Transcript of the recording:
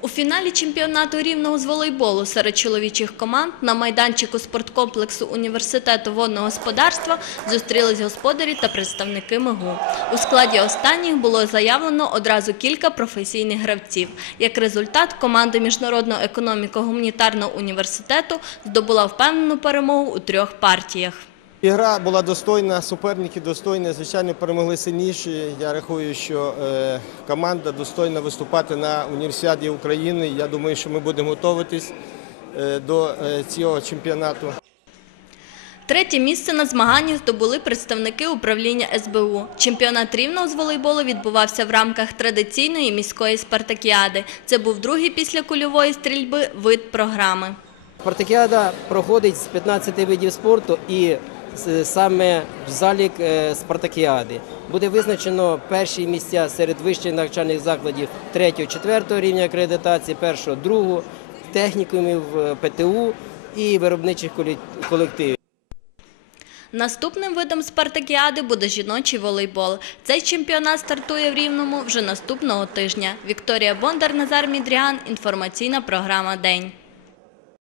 У фіналі чемпіонату рівного з волейболу серед чоловічих команд на майданчику спорткомплексу університету водного господарства зустрілись господарі та представники МИГУ. У складі останніх було заявлено одразу кілька професійних гравців. Як результат, команда Міжнародного економіко-гуманітарного університету здобула впевнену перемогу у трьох партіях. Ігра була достойна, суперники достойні, звичайно, перемогли сильніші. Я рахую, що е, команда достойна виступати на універсіаді України. Я думаю, що ми будемо готуватись е, до е, цього чемпіонату. Третє місце на змаганні здобули представники управління СБУ. Чемпіонат рівного з волейболу відбувався в рамках традиційної міської спартакіади. Це був другий після кульової стрільби вид програми. Спартакіада проходить з 15 видів спорту і саме в залік е, спартакіади. Буде визначено перші місця серед вищих навчальних закладів 3-4 рівня акредитації, 1-2, технікумів е, ПТУ і виробничих колективів. Наступним видом спартакіади буде жіночий волейбол. Цей чемпіонат стартує в Рівному вже наступного тижня. Вікторія Бондар, Назар Мідріган. Інформаційна програма День.